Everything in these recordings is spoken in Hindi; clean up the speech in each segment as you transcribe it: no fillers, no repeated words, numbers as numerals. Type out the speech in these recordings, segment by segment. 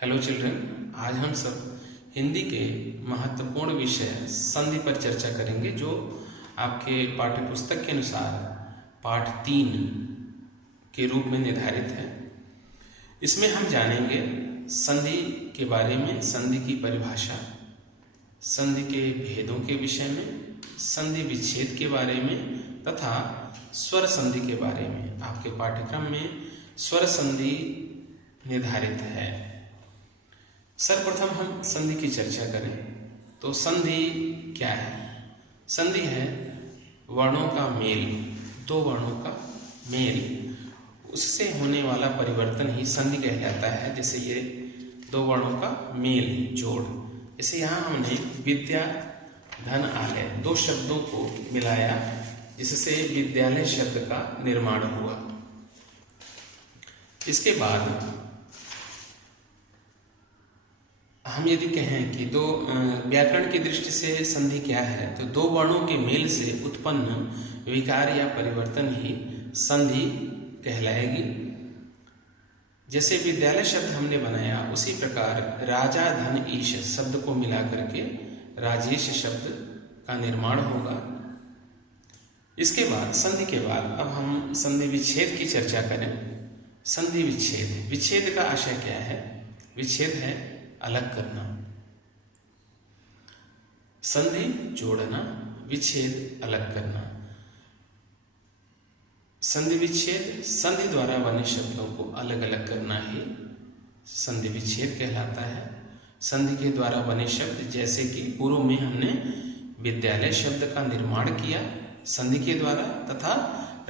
हेलो चिल्ड्रन, आज हम सब हिंदी के महत्वपूर्ण विषय संधि पर चर्चा करेंगे जो आपके पाठ्य पुस्तक के अनुसार पाठ 3 के रूप में निर्धारित है। इसमें हम जानेंगे संधि के बारे में, संधि की परिभाषा, संधि के भेदों के विषय में, संधि विच्छेद के बारे में तथा स्वर संधि के बारे में। आपके पाठ्यक्रम में स्वर संधि निर्धारित है। सर्वप्रथम हम संधि की चर्चा करें तो संधि क्या है? संधि है वर्णों का मेल, दो वर्णों का मेल, उससे होने वाला परिवर्तन ही संधि कहलाता है। जैसे ये दो वर्णों का मेल, जोड़। जैसे यहाँ हमने विद्या, धन, आलय दो शब्दों को मिलाया जिससे विद्यालय शब्द का निर्माण हुआ। इसके बाद हम यदि कहें कि दो व्याकरण की दृष्टि से संधि क्या है, तो दो वर्णों के मेल से उत्पन्न विकार या परिवर्तन ही संधि कहलाएगी। जैसे विद्यालय शब्द हमने बनाया, उसी प्रकार राजा, धन, ईश शब्द को मिला करके राजेश शब्द का निर्माण होगा। इसके बाद संधि के बाद अब हम संधि विच्छेद की चर्चा करें। संधि विच्छेद, विच्छेद का आशय क्या है? विच्छेद है अलग करना। संधि जोड़ना, विच्छेद अलग करना। संधि विच्छेद, संधि द्वारा बने शब्दों को अलग अलग करना ही संधि विच्छेद कहलाता है। संधि के द्वारा बने शब्द, जैसे कि पूर्व में हमने विद्यालय शब्द का निर्माण किया संधि के द्वारा तथा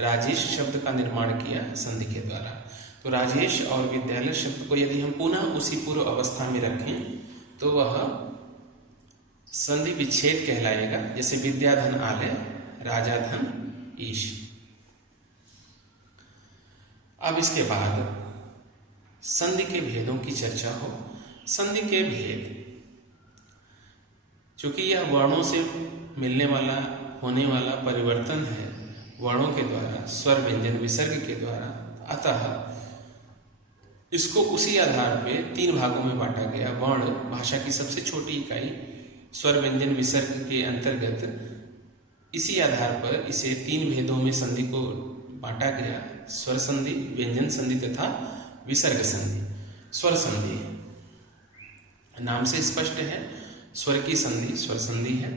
राजेश शब्द का निर्माण किया संधि के द्वारा। तो राजेश और विद्यालय शब्द को यदि हम पुनः उसी पूर्व अवस्था में रखें तो वह संधि विच्छेद कहलाएगा। जैसे विद्या, धन, आलय, राजा, धन, ईश। अब इसके बाद संधि के भेदों की चर्चा हो। संधि के भेद, चूंकि यह वर्णों से मिलने वाला, होने वाला परिवर्तन है वर्णों के द्वारा, स्वर, व्यंजन, विसर्ग के द्वारा, अतः इसको उसी आधार पे 3 भागों में बांटा गया। वर्ण भाषा की सबसे छोटी इकाई, स्वर, व्यंजन, विसर्ग के अंतर्गत इसी आधार पर इसे 3 भेदों में संधि को बांटा गया। स्वर संधि, व्यंजन संधि तथा विसर्ग संधि। स्वर संधि नाम से स्पष्ट है, स्वर की संधि स्वर संधि है।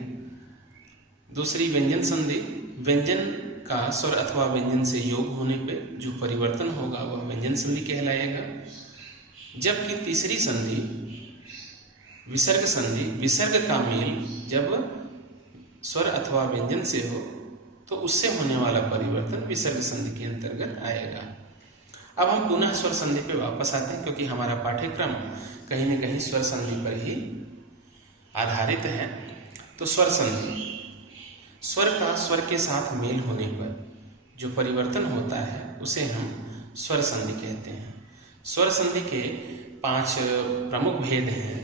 दूसरी व्यंजन संधि, व्यंजन का स्वर अथवा व्यंजन से योग होने पे जो परिवर्तन होगा वह व्यंजन संधि कहलाएगा। जबकि तीसरी संधि विसर्ग संधि, विसर्ग का मेल जब स्वर अथवा व्यंजन से हो तो उससे होने वाला परिवर्तन विसर्ग संधि के अंतर्गत आएगा। अब हम पुनः स्वर संधि पे वापस आते हैं, क्योंकि हमारा पाठ्यक्रम कहीं न कहीं स्वर संधि पर ही आधारित है। तो स्वर संधि, स्वर का स्वर के साथ मेल होने पर जो परिवर्तन होता है उसे हम स्वर संधि कहते हैं। स्वर संधि के 5 प्रमुख भेद हैं।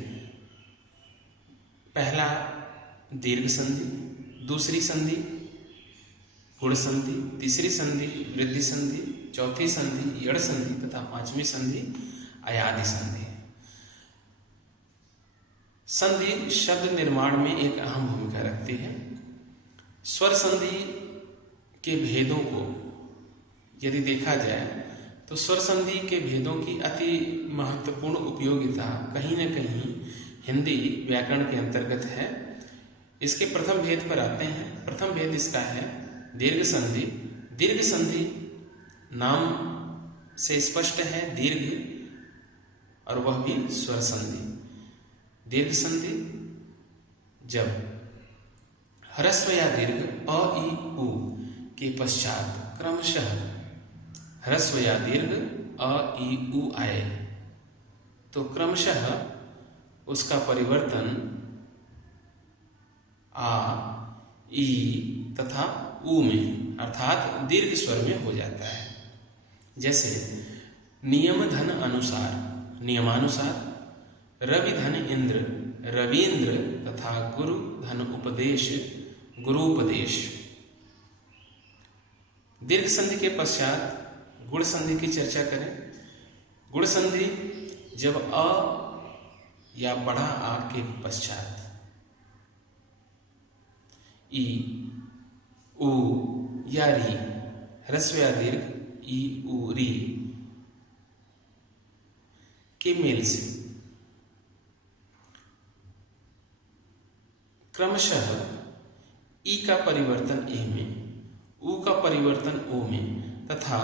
पहला दीर्घ संधि, दूसरी संधि गुण संधि, तीसरी संधि वृद्धि संधि, चौथी संधि यड़ संधि तथा 5वीं संधि अयादि संधि। संधि शब्द निर्माण में एक अहम भूमिका रखती है। स्वर संधि के भेदों को यदि देखा जाए तो स्वर संधि के भेदों की अति महत्वपूर्ण उपयोगिता कहीं न कहीं हिंदी व्याकरण के अंतर्गत है। इसके प्रथम भेद पर आते हैं। प्रथम भेद इसका है दीर्घ संधि। दीर्घ संधि नाम से स्पष्ट है, दीर्घ, और वह भी स्वर संधि। दीर्घ संधि जब ह्रस्व या दीर्घ अ, इ, उ के पश्चात क्रमशः ह्रस्व या दीर्घ अ, इ, उ आए तो क्रमशः उसका परिवर्तन आ, ई तथा उ में, अर्थात दीर्घ स्वर में हो जाता है। जैसे नियम धन अनुसार, नियमानुसार, रवि धन इंद्र, रवींद्र तथा गुरु धन उपदेश, गुरुपदेश। दीर्घ संधि के पश्चात गुण संधि की चर्चा करें। गुण संधि जब अ या बड़ा आ के पश्चात। ई, ऊ या री, ह्रस्व या दीर्घ ई, ऊ, री के मेल से क्रमशः ई का परिवर्तन ए में, ऊ का परिवर्तन ओ में तथा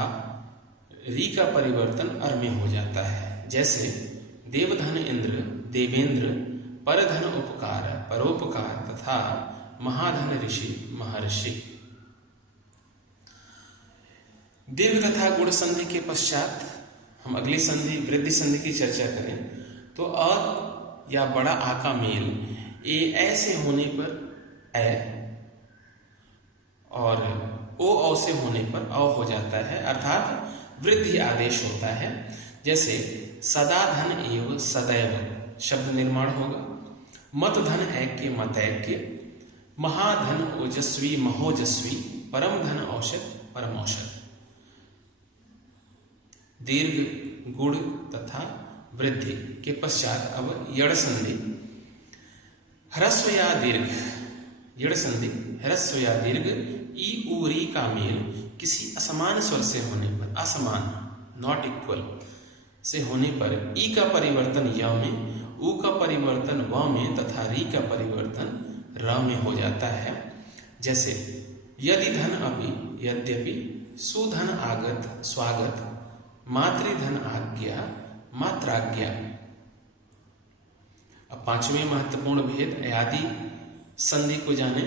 री का परिवर्तन अर में हो जाता है। जैसे देवधन इंद्र, देवेंद्र, परधन उपकार, परोपकार तथा महाधन ऋषि, महर्षि। दीर्घ तथा गुण संधि के पश्चात हम अगली संधि वृद्धि संधि की चर्चा करें तो अ या बड़ा आ का मेल ए ऐसे होने पर ए और ओ से होने पर औ हो जाता है, अर्थात वृद्धि आदेश होता है। जैसे सदा धन एव सदैव शब्द निर्माण होगा। मत धन ऐक्य मतैक्य, महाधन ओजस्वी महोजस्वी, परम धन औषध परम औषध। दीर्घ गुण तथा वृद्धि के पश्चात अब यड़ संधि। ह्रस्व या दीर्घ यड़ संधि, ह्रस्व या दीर्घ ई ऊ री का मेल किसी असमान स्वर से होने पर, असमान नॉट इक्वल से होने पर ई का परिवर्तन य में, ऊ का परिवर्तन व में तथा री का परिवर्तन र में हो जाता है। जैसे यदि धन अपि, यद्यपि, सुधन आगत, स्वागत, मातृधन आज्ञा, मात्राज्ञा। अब पांचवें महत्वपूर्ण भेद अयादि संधि को जाने।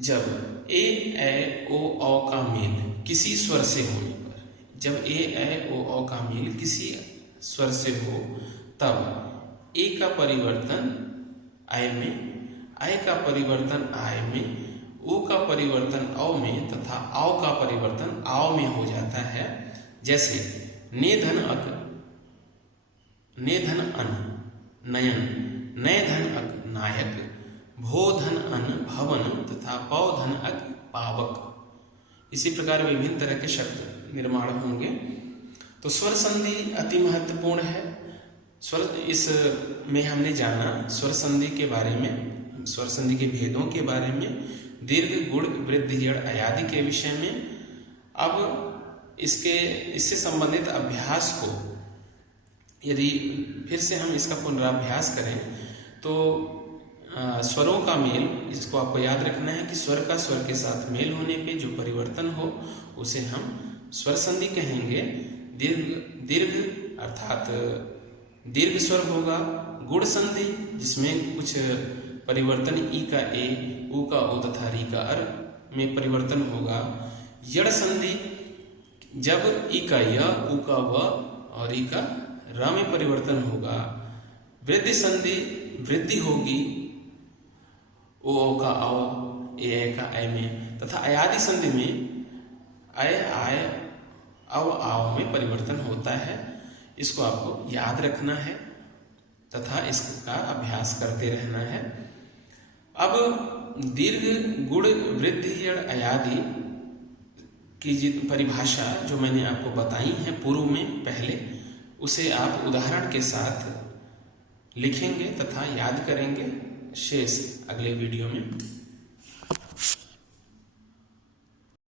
जब ए ऐ ओ औ का मेल किसी स्वर से होने पर, जब ए ऐ ओ औ का मेल किसी स्वर से हो तब ए का परिवर्तन आय में, आय का परिवर्तन आय में, ओ का परिवर्तन औ में तथा आओ का परिवर्तन आओ में हो जाता है। जैसे नेधन अक, नेधन अन, नयन, नय धन अक, नायक, भो धन अन, भवन तथा पौ धन अक, पावक। इसी प्रकार विभिन्न तरह के शब्द निर्माण होंगे। तो स्वर संधि अति महत्वपूर्ण है। स्वर इस में हमने जाना स्वर संधि के बारे में, स्वर संधि के भेदों के बारे में, दीर्घ गुण वृद्धि यड़ अयादि के विषय में। अब इससे संबंधित अभ्यास को यदि फिर से हम इसका पुनराभ्यास करें तो स्वरों का मेल, इसको आपको याद रखना है कि स्वर का स्वर के साथ मेल होने पे जो परिवर्तन हो उसे हम स्वर संधि कहेंगे। दीर्घ अर्थात दीर्घ स्वर होगा। गुण संधि जिसमें कुछ परिवर्तन ई का ए, ऊ का ओ तथा री का अर में परिवर्तन होगा। यड़ संधि जब ई का य, ऊ का व और ई का र में परिवर्तन होगा। वृद्धि संधि वृद्धि होगी ओ का औ, ए का ऐ में तथा अयादि संधि में अय आय अव आव में परिवर्तन होता है। इसको आपको याद रखना है तथा इसका अभ्यास करते रहना है। अब दीर्घ गुण वृद्धि यड़ अयादि की परिभाषा जो मैंने आपको बताई है पूर्व में पहले, उसे आप उदाहरण के साथ लिखेंगे तथा याद करेंगे। शेष अगले वीडियो में